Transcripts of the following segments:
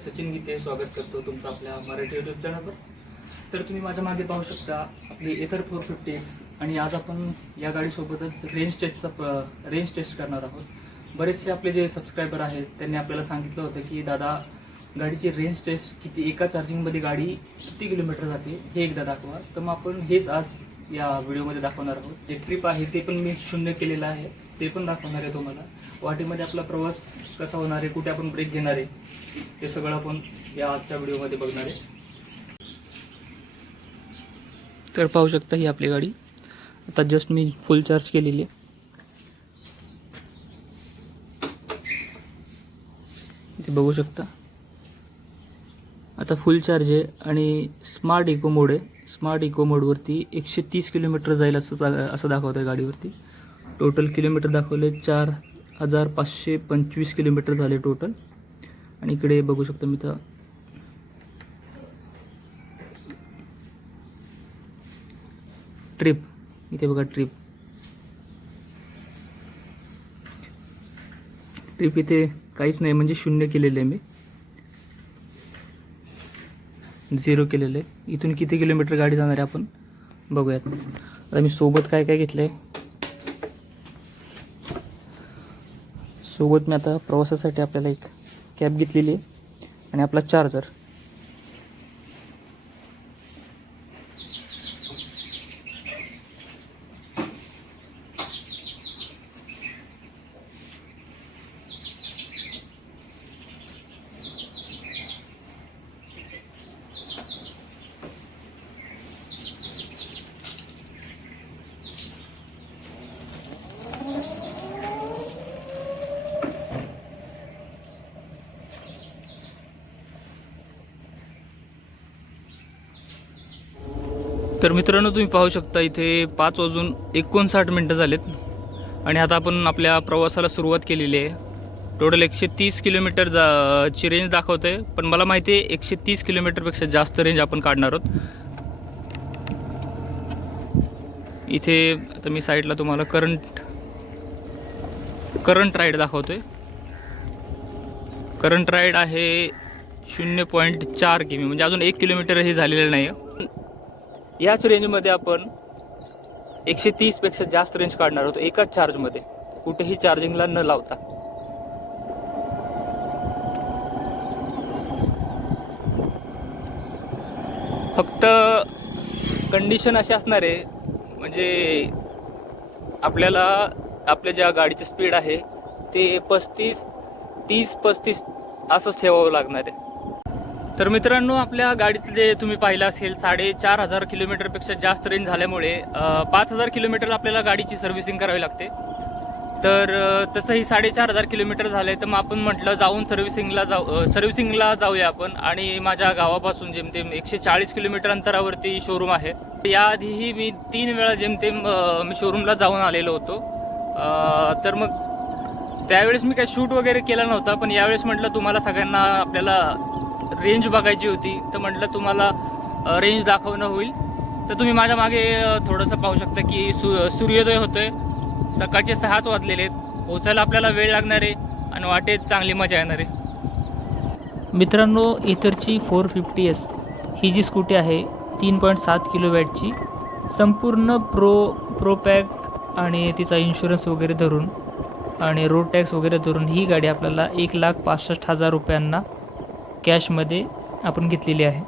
सचिन गीते स्वागत करतो तुमचं आपल्या मराठी यूट्यूब चॅनलवर। तर तुम्ही माझ्या मागे पाहू शकता आपली एथर 450X आणि आज आपण या गाडीसोबतच रेंज टेस्ट करणार आहोत। बरेचसे आपले जे सबस्क्रायबर आहेत त्यांनी आपल्याला सांगितलं होतं की दादा गाडीची रेंज टेस्ट किती, एका चार्जिंगमध्ये गाडी किती किलोमीटर जाते हे एकदा दाखवा। तर मग आपण हेच आज या व्हिडिओमध्ये दाखवणार आहोत। जे ट्रिप आहे ते पण मी 0 केलेलं आहे, ते पण दाखवणार आहे तुम्हाला। वाटेमध्ये आपला प्रवास कसा होणार आहे, कुठे आपण ब्रेक घेणार आहे, ते सगळं आपण या आजच्या व्हिडिओमध्ये बघणार आहे। तर पाहू शकता ही आपली गाडी आता जस्ट मी फुल चार्ज केलेली आहे। इथे बघू शकता आता फुल चार्ज आहे आणि स्मार्ट इको मोड आहे। स्मार्ट इको मोडवरती 130 किलोमीटर जाईल असं दाखवतं आहे गाडीवरती। टोटल किलोमीटर दाखवले 4525 किलोमीटर झाले टोटल। आणि इकडे बघू शकता मी तर ट्रिप, इथे बघा ट्रिप इथे काहीच नाही, म्हणजे 0 केलेलं आहे मी, 0 केलेलं आहे। इथून किती किलोमीटर गाडी जाणार आहे आपण बघूयात। आता मी सोबत काय काय घेतलं आहे। सोबत मी आता प्रवासासाठी आपल्याला एक कॅब घेतलेली आहे आणि आपला चार्जर। तर मित्रांनो तुम्ही पाहू शकता इथे 5:59 झालेत आणि आता आपण आपल्या प्रवासाला सुरुवात केलेली आहे। टोटल 130 किलोमीटर ची रेंज दाखवते आहे, पण मला माहिती आहे 130 किलोमीटरपेक्षा जास्त रेंज आपण काढणार आहोत। इथे आता मी साईडला तुम्हाला करंट राईड दाखवतोय। करंट राईड आहे 0.4 किमी, म्हणजे अजून 1 किलोमीटर हे झालेलं नाही आहे। याच रेंजमध्ये आपण 130 पेक्षा जास्त रेंज काढणार आहोत एकाच चार्जमध्ये, कुठेही चार्जिंगला न लावता। फक्त कंडिशन अशी असणार आहे, म्हणजे आपल्याला आपल्या ज्या गाडीची स्पीड आहे ते 30-35 असंच ठेवावं लागणार आहे। तर मित्रांनो आपल्या गाडीचं जे तुम्ही पाहिलं असेल 4500 किलोमीटरपेक्षा जास्त रेंज झाल्यामुळे 5000 किलोमीटर आपल्याला गाडीची सर्व्हिसिंग करावी लागते। तर तसंही 4500 किलोमीटर झाले, तर मग आपण म्हटलं जाऊन सर्व्हिसिंगला जाऊया आपण। आणि माझ्या गावापासून जेमतेम 140 किलोमीटर अंतरावरती शोरूम आहे। याआधीही मी 3 वेळा जेमतेम मी शोरूमला जाऊन आलेलो होतो। तर मग त्यावेळेस मी काही शूट वगैरे केला नव्हता, पण यावेळेस म्हटलं तुम्हाला सगळ्यांना आपल्याला रेंज बघायची होती, तर म्हटलं तुम्हाला रेंज दाखवणं होईल। तर तुम्ही माझ्या मागे थोडंसं पाहू शकता की सूर्योदय होतोय। सकाळचे 6च वाजलेले आहेत। पोचायला आपल्याला वेळ लागणार आहे आणि वाटेत चांगली मजा येणार आहे। मित्रांनो एथरची 450S ही जी स्कूटी आहे 3.7 किलोवॅटची, संपूर्ण प्रो पॅक आणि तिचा इन्शुरन्स वगैरे धरून आणि रोड टॅक्स वगैरे धरून ही गाडी आपल्याला 1,65,000 रुपयांना कॅशमध्ये आपण घेतलेली आहे।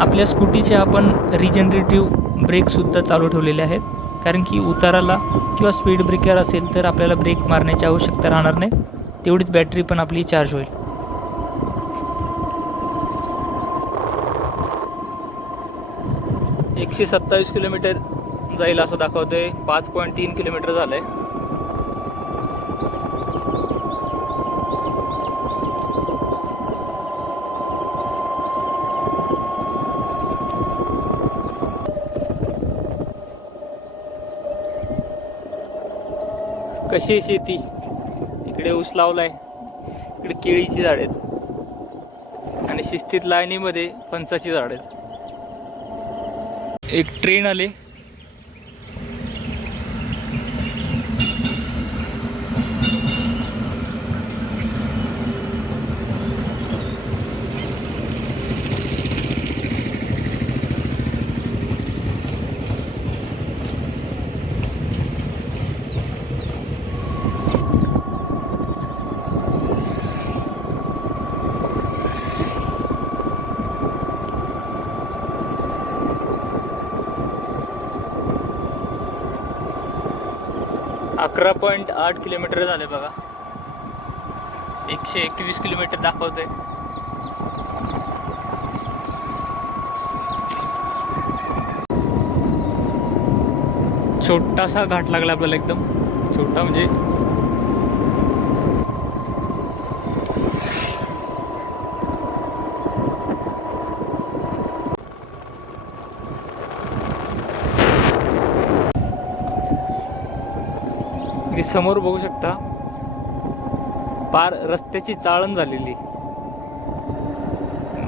आपल्या स्कूटीचे आपण रिजनरेटिव्ह ब्रेकसुद्धा चालू ठेवलेले आहेत, कारण की उताराला किंवा स्पीड ब्रेकर असेल तर आपल्याला ब्रेक मारण्याची आवश्यकता राहणार नाही, तेवढीच बॅटरी पण आपली चार्ज होईल। - 127 किलोमीटर जाईल असं दाखवतोय। 5.3 किलोमीटर झालंय। कशी शेती, इकडे ऊस लावलाय, इकडे केळीची झाड आहेत आणि शिस्तीत लाईनीमध्ये फणसाची झाड आहेत। एक ट्रेन आली, 11.8 किलोमीटर झाले बघा. 121 किलोमीटर दाखवतंय. छोटासा घाट लागला आपल्याला, एकदम छोटा म्हणजे समोर बघू शकता पार रस्त्याची चाळण झालेली,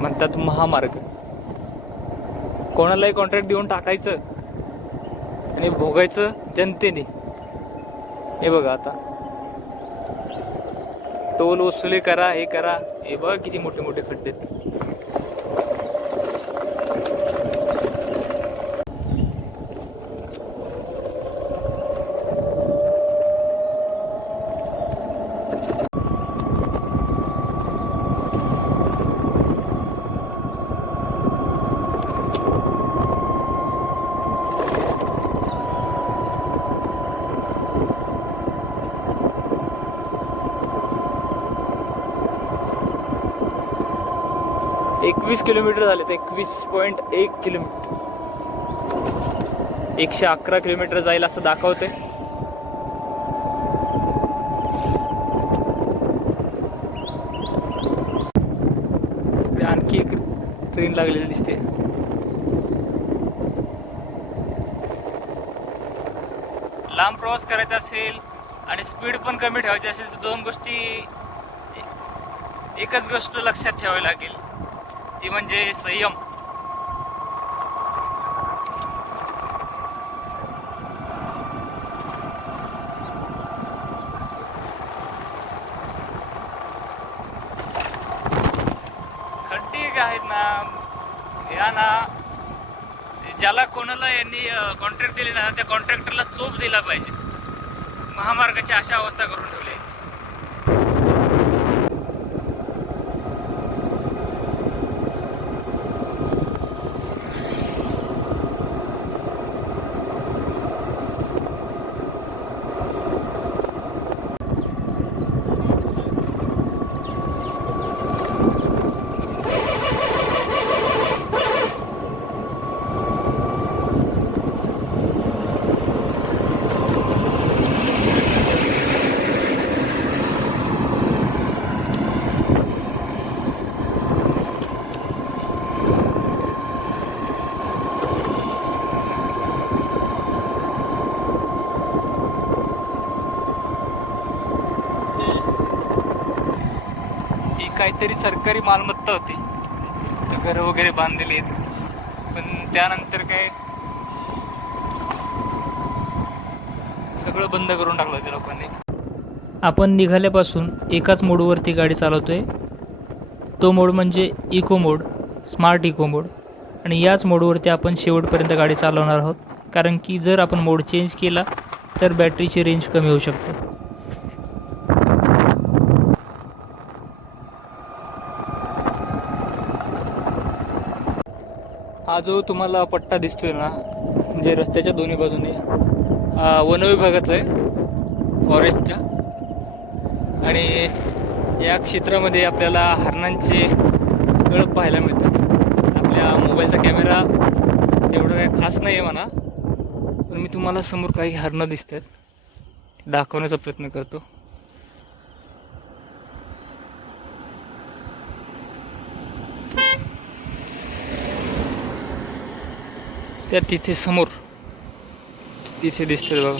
म्हणतात महामार्ग. कोणालाही कॉन्ट्रॅक्ट देऊन टाकायचं आणि भोगायचं जनतेने. हे बघा आता टोल वसुली करा, हे करा. हे बघा किती मोठे मोठे खड्डे आहेत. एकवीस किलोमीटर झाले. 21.1 किलोमीटर. 111 किलोमीटर जाईल असं दाखवते. आणखी एक ट्रेन लागलेली दिसते. लांब प्रवास करायचा असेल आणि स्पीड पण कमी ठेवायची असेल तर दोन गोष्टी, एकच गोष्ट लक्षात ठेवावी लागेल, ती म्हणजे संयम. खड्डे आहेत ना या ना, ज्याला कोणाला यांनी कॉन्ट्रॅक्ट दिले ना त्या कॉन्ट्रॅक्टरला चोप दिला पाहिजे. महामार्गाची अशा अवस्था करून ठेवली. काहीतरी सरकारी मालमत्ता होती, तर घरं वगैरे बांधलेली आहेत, पण त्यानंतर काय सगळं बंद करून टाकलं त्या लोकांनी. आपण निघाल्यापासून एकाच मोडवरती गाडी चालवतोय. तो मोड म्हणजे इको मोड, स्मार्ट इको मोड. आणि याच मोडवरती आपण शेवटपर्यंत गाडी चालवणार आहोत, कारण की जर आपण मोड चेंज केला तर बॅटरीची रेंज कमी होऊ शकते. हा जो तुम्हाला पट्टा दिसतोय ना, म्हणजे रस्त्याच्या दोन्ही बाजूने वनविभागाचा आहे, फॉरेस्टच्या. आणि या क्षेत्रामध्ये आपल्याला हरणांचे कळप पाहायला मिळतात. आपल्या मोबाईलचा कॅमेरा तेवढं काही खास नाही आहे म्हणा, पण मी तुम्हाला समोर काही हरणं दिसतात दाखवण्याचा प्रयत्न करतो. त्या तिथे समोर तिथे दिसते बघा.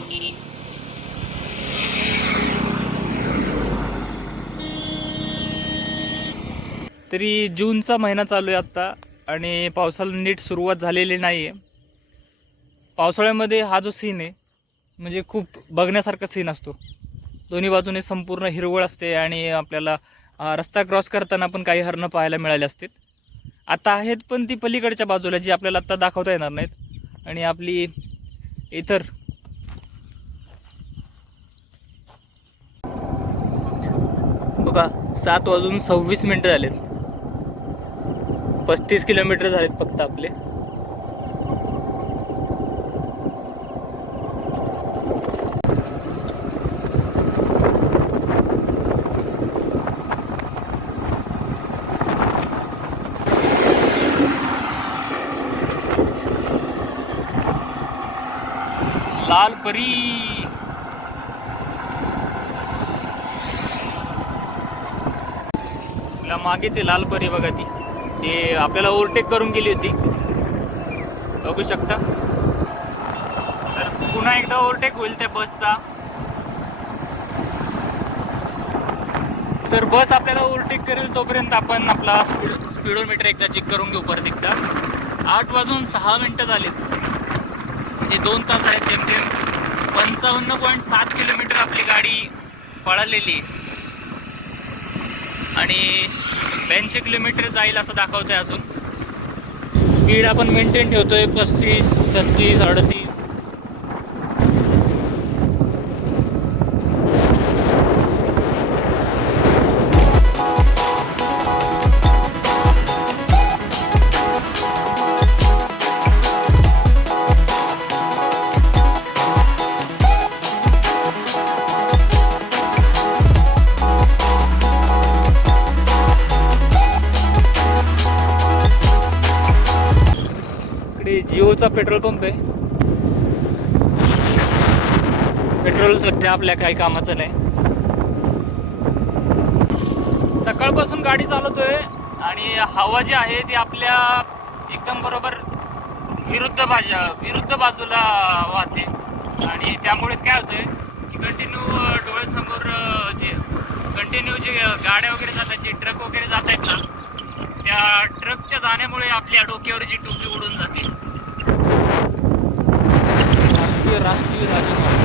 तरी जूनचा महिना चालू आहे आत्ता आणि पावसाला नीट सुरुवात झालेली नाही आहे. पावसाळ्यामध्ये हा जो सीन आहे म्हणजे खूप बघण्यासारखा सीन असतो. दोन्ही बाजूने संपूर्ण हिरवळ असते आणि आपल्याला रस्ता क्रॉस करताना पण काही हरणं पाहायला मिळाले असतील. आता आहेत पण ती पलीकडच्या बाजूला जी आपल्याला आत्ता दाखवता येणार नाहीत. आणि आपली इतर बघा 7:26 झालेत. 35 किलोमीटर झालेत फक्त आपले. लाल परी. आपल्या मागेच आहे लाल परी बघा, ती जे आपल्याला ओव्हरटेक करून गेली होती, बघू शकता. तर पुन्हा एकदा ओव्हरटेक होईल त्या बसचा. तर बस आपल्याला ओव्हरटेक करेल तोपर्यंत आपण आपला स्पीडोमीटर एकदा चेक करून घेऊ परत एकदा. 8:06 झालेत, म्हणजे 2 तास आहेत जेमतेम. 55.7 किलोमीटर आपली गाडी पळालेली आणि 82 किलोमीटर जाईल असं दाखवतोय. अजून स्पीड आपण मेंटेन ठेवतोय 35, 36, 38. जिओचा पेट्रोल पंप आहे. पेट्रोल सध्या आपल्या काही कामाचं नाही. सकाळपासून गाडी चालवतोय आणि हवा जी आहे ती आपल्या एकदम बरोबर विरुद्ध बाजूला वाहते आणि त्यामुळेच काय होतंय की कंटिन्यू डोळ्यासमोर जे गाड्या वगैरे जातात, जे ट्रक वगैरे जात आहेत ना, त्या ट्रकच्या जाण्यामुळे आपल्या डोक्यावर जी टोपी उडून जाते. राष्ट्रीय राजमार्ग.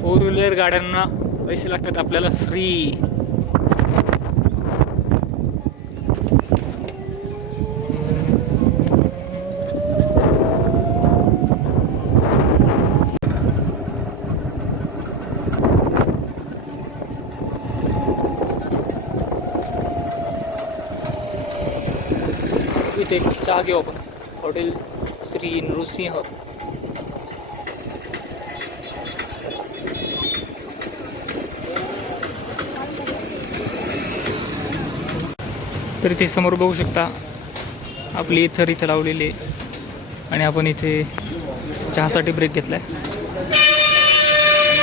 फोर व्हीलर गाड्यांना पैसे लागतात, आपल्याला फ्री. इथे एक चहा घेऊ आपण. हॉटेल श्री नृसिंह. तर इथे समोर बघू शकता आपली इथं लावलेली आहे आणि आपण इथे चहासाठी ब्रेक घेतलाय.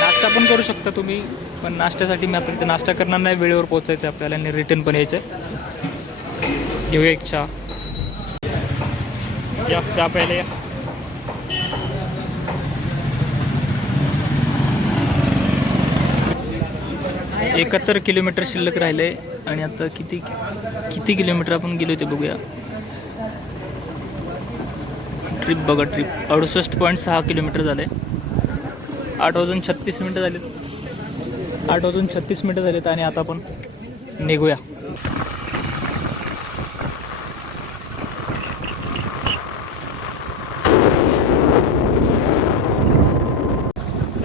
नाश्ता पण करू शकता तुम्ही, पण नाश्त्यासाठी मी आता इथे नाश्ता करणार नाही. वेळेवर पोहोचायचं आपल्याला आणि रिटर्न पण यायचं. घेऊया एक चहा. या चहा प्यायला या. एकाहत्तर किलोमीटर शिल्लक राहिले आणि आता किती किलोमीटर आपण गेलो ते बघूया. ट्रिप बघा, ट्रिप 68.6 किलोमीटर झाले. 8:36 झालेत. 8:36 झालेत आणि आता आपण निघूया.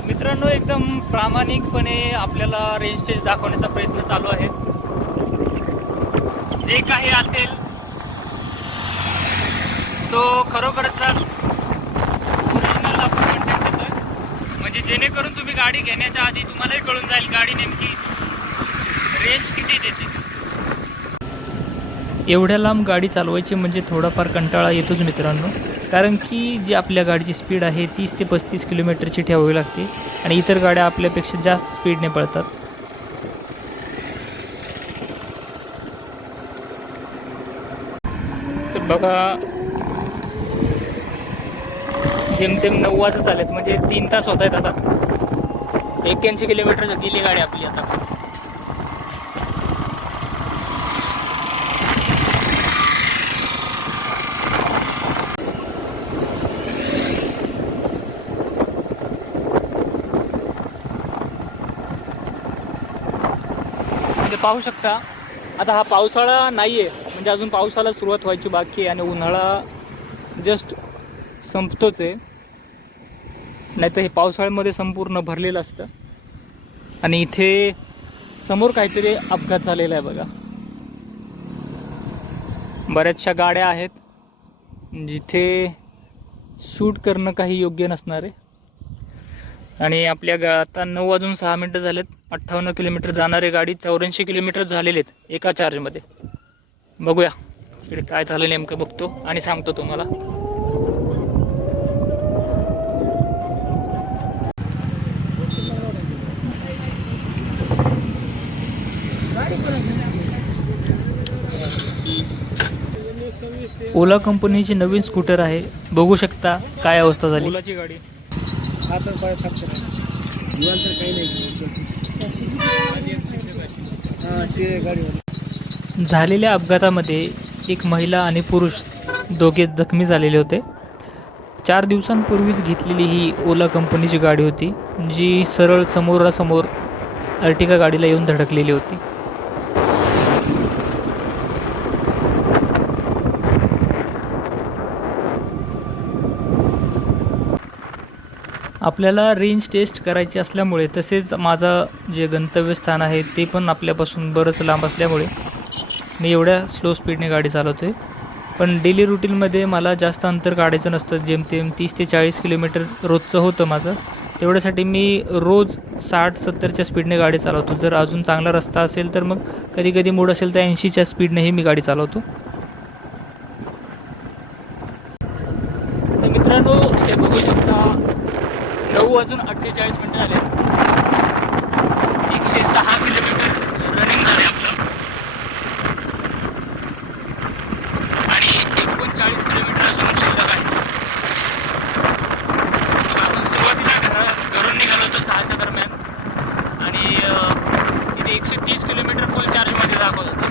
मित्रांनो, एकदम प्रामाणिकपणे आपल्याला रेंज स्टेज दाखवण्याचा प्रयत्न चालू आहे. जे काही असेल तो खरोखरच ओरिजिनल आपण कंटेंट देतोय, म्हणजे जेणेकरून तुम्ही गाडी घेण्याच्या आधी तुम्हालाही कळून जाईल गाडी नेमकी रेंज किती देते. एवढ्या लांब गाडी चालवायची म्हणजे थोडाफार कंटाळा येतोच मित्रांनो, कारण की जी आपल्या गाडीची स्पीड आहे 30 ते 35 किलोमीटरची ठेवावी लागते आणि इतर गाड्या आपल्यापेक्षा जास्त स्पीडने पळतात. तर बघा, जेमतेम 9 वाजत आलेत, म्हणजे 3 तास होत आहेत. आता 81 किलोमीटर गेली गाडी आपली आता. पाहू शकता आता हा पावसाळा नाही आहे, म्हणजे अजून पावसाला सुरुवात व्हायची बाकी आहे आणि उन्हाळा जस्ट संपतोच आहे. नाही तर हे पावसाळ्यामध्ये संपूर्ण भरलेलं असतं. आणि इथे समोर काहीतरी अपघात झालेला आहे बघा. बऱ्याचशा गाड्या आहेत जिथे शूट करणं काही योग्य नसणार आहे. आणि आपल्या आता 9:06 झालेत. 58 किलोमीटर जाणारी गाडी 84 किलोमीटर झालेले आहेत एका चार्जमध्ये. बघूया इकडे काय झालं नेमकं बघतो आणि सांगतो तुम्हाला. ओला कंपनीची नवीन स्कूटर आहे, बघू शकता काय अवस्था झाली. ओलाची गाडी झालेल्या अपघातामध्ये एक महिला आणि पुरुष दोघे जखमी झालेले होते. 4 दिवसांपूर्वीच घेतलेली ही ओला कंपनीची गाडी होती, जी सरळ समोरासमोर अर्टिगा गाडीला येऊन धडकलेली होती. आपल्याला रेंज टेस्ट करायची असल्यामुळे, तसेच माझं जे गंतव्यस्थान आहे ते पण आपल्यापासून बरंच लांब असल्यामुळे मी एवढ्या स्लो स्पीडने गाडी चालवतो आहे. पण डेली रुटीनमध्ये मला जास्त अंतर काढायचं नसतं, जेमतेम 30 ते 40 किलोमीटर रोजचं होतं माझं. तेवढ्यासाठी मी रोज 60-70च्या स्पीडने गाडी चालवतो. जर अजून चांगला रस्ता असेल तर मग कधी कधी मूड असेल तर 80च्या स्पीडनेही मी गाडी चालवतो. तर मित्रांनो, ते बघू शकता 9:48 झाले. 106 किलोमीटर रनिंग झाले आपलं आणि 39 किलोमीटर अजून शिल्लक आहे. आपण सुरुवातीला घरून निघालो होतो 6च्या दरम्यान आणि इथे 130 किलोमीटर फुल चार्जमध्ये दाखवत होतं.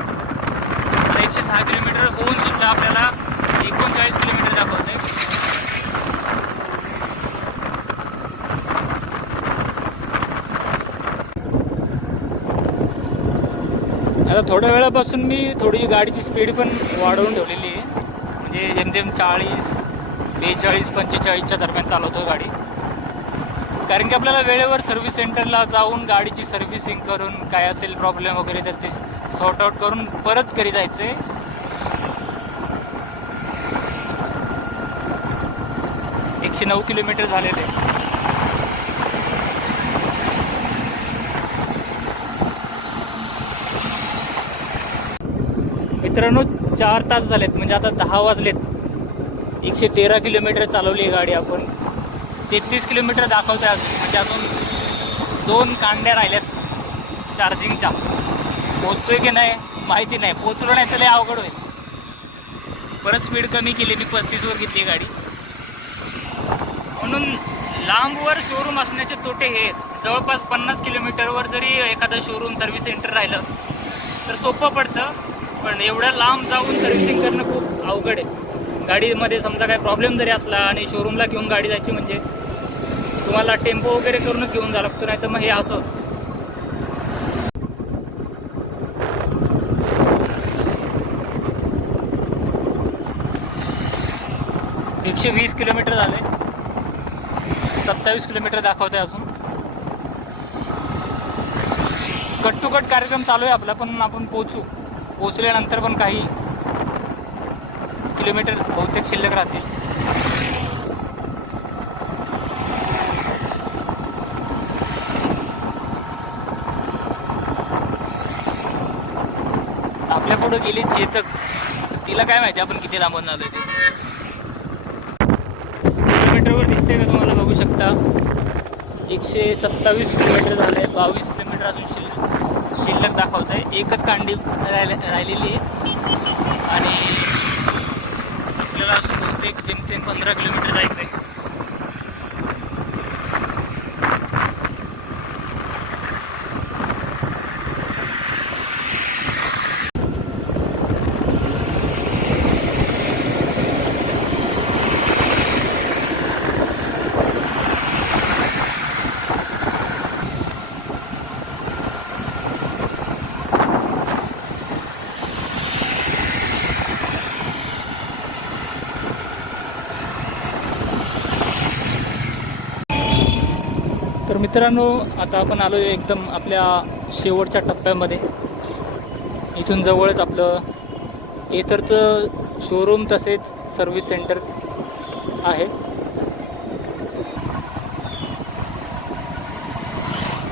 आता 106 किलोमीटर होऊन सुद्धा आपल्याला 39 किलोमीटर दाखवत आहे. आता थोड्या वेळापासून मी थोडी गाडीची स्पीड पण वाढवून ठेवलेली आहे, म्हणजे जेमतेम 40, 42, 45च्या दरम्यान चालवतो गाडी. कारण की आपल्याला वेळेवर सर्व्हिस सेंटरला जाऊन गाडीची सर्व्हिसिंग करून काय असेल प्रॉब्लेम वगैरे तर ते सॉर्ट आउट करून परत घरी जायचं आहे. 109 किलोमीटर झालेले. मित्रांनो, 4 तास झालेत, म्हणजे आता 10 वाजलेत. 113 किलोमीटर चालवली आहे गाडी आपण. 33 किलोमीटर दाखवतोय अजून, म्हणजे अजून 2 कांड्या राहिल्यात चार्जिंगच्या. पोचतोय की नाही माहिती नाही, पोचलो नाही तर लय अवघड होईल. परत स्पीड कमी केली, मी 35वर घेतली गाडी. म्हणून लांबवर शोरूम असण्याचे तोटे हे, जवळपास 50 किलोमीटरवर जरी एखादं शोरूम सर्व्हिस सेंटर राहिलं तर सोपं पडतं, पण एवढ्या लांब जाऊन सर्व्हिसिंग करणं खूप अवघड आहे. गाडीमध्ये समजा काही प्रॉब्लेम जरी असला आणि शोरूमला घेऊन गाडी जायची म्हणजे तुम्हाला टेम्पो वगैरे करूनच घेऊन जावं लागतं, नाही तर मग हे असं. - 120 किलोमीटर झाले. 27 किलोमीटर दाखवते अजून. कट टू कट कार्यक्रम चालू आहे आपला, पण आपण पोचल्यानंतर पण काही किलोमीटर बहुतेक शिल्लक राहतील. आपल्या पुढे गेली चेतक, तिला काय माहिती आपण किती लांबून आलोय ते. किलोमीटरवर दिसते का तुम्हाला, बघू शकता 127 किलोमीटर झाले. 22 किलोमीटर अजून शिल्लक दाखवत आहे. एकच कांडी राहिलेली आहे आणि आपल्याला अजून बहुतेक जेमतेम 15 किलोमीटर जायचं आहे. तर मित्रांनो, आता आपण आलो आहे एकदम आपल्या शेवटच्या टप्प्यामध्ये. इथून जवळच आपलं एथरचं शोरूम तसेच सर्व्हिस सेंटर आहे.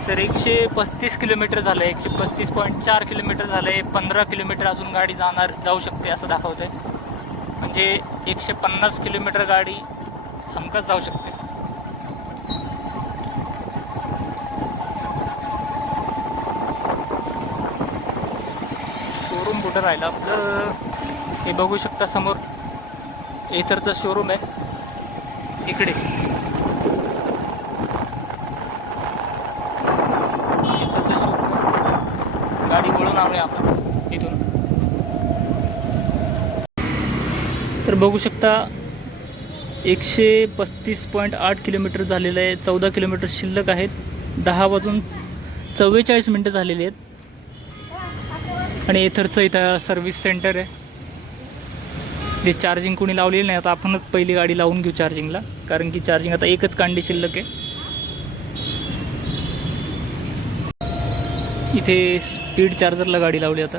तर 135 किलोमीटर झालं आहे, 135.4 किलोमीटर झालं आहे. 15 किलोमीटर अजून गाडी जाऊ शकते असं दाखवतं आहे. म्हणजे 150 किलोमीटर गाडी हमखास जाऊ शकते. शोरूम कुठं राहिलं आपलं, हे बघू शकता समोर एथरचं शोरूम आहे. इकडे एथरचं शोरूम आहे. गाडी वळून आलोय आपण इथून. तर बघू शकता 135.8 किलोमीटर झालेलं आहे. 14 किलोमीटर शिल्लक आहेत. 10 वाजून 44 मिनटं झालेली आहेत. आणि एथरचं इथं सर्व्हिस सेंटर आहे. जे चार्जिंग कोणी लावलेलं नाही, आता आपणच पहिली गाडी लावून घेऊ चार्जिंगला, कारण की चार्जिंग आता एकच कांडी शिल्लक आहे. इथे स्पीड चार्जरला गाडी लावली. आता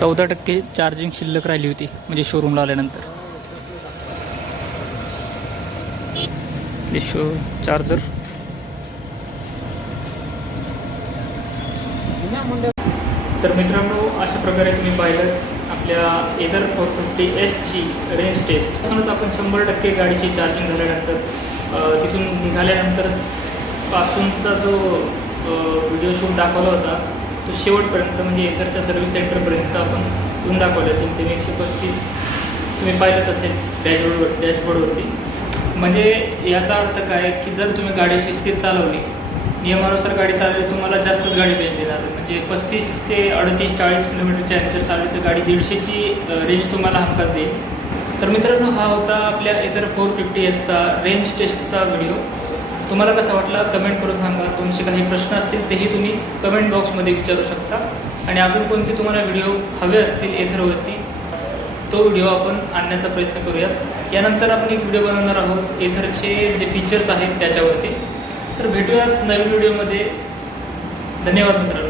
14% चार्जिंग शिल्लक राहिली होती, म्हणजे शोरूमला आल्यानंतर. चार्जर तर मित्रांनो, अशा प्रकारे तुम्ही पाहिलं आपल्या एथर 450Sची रेंज टेस्ट. तसंच आपण 100% गाडीची चार्जिंग झाल्यानंतर तिथून निघाल्यानंतर पासूनचा जो व्हिडिओ शूट दाखवला होता तो शेवटपर्यंत, म्हणजे एथरच्या सर्व्हिस सेंटरपर्यंत आपण येऊन दाखवलं. जिथे 135 तुम्ही पाहिलंच असेल डॅशबोर्डवरती. म्हणजे याचा अर्थ काय की जर तुम्ही गाडी शिस्तीत चालवली, नियमानुसार गाडी चालवली, तुम्हाला जास्तच गाडी रेंज देणार. म्हणजे 35 ते 38-40 किलोमीटरच्या अंतर चालली तर गाडी 150ची रेंज तुम्हाला हमखास देईल. तर मित्रांनो, हा होता आपल्या एथर 450Sचा रेंज टेस्टचा व्हिडिओ. तुम्हाला कसा वाटला कमेंट करून सांगा. तुमचे काही प्रश्न असतील तेही तुम्ही कमेंट बॉक्समध्ये विचारू शकता. आणि अजून कोणते तुम्हाला व्हिडिओ हवे असतील एथरवरती, तो व्हिडिओ आपण आणण्याचा प्रयत्न करूयात. यानंतर आपण एक व्हिडिओ बनवणार आहोत एथरचे जे फीचर्स आहेत त्याच्यावरती. तर भेटूयात नवीन व्हिडिओमध्ये. धन्यवाद मित्रांनो.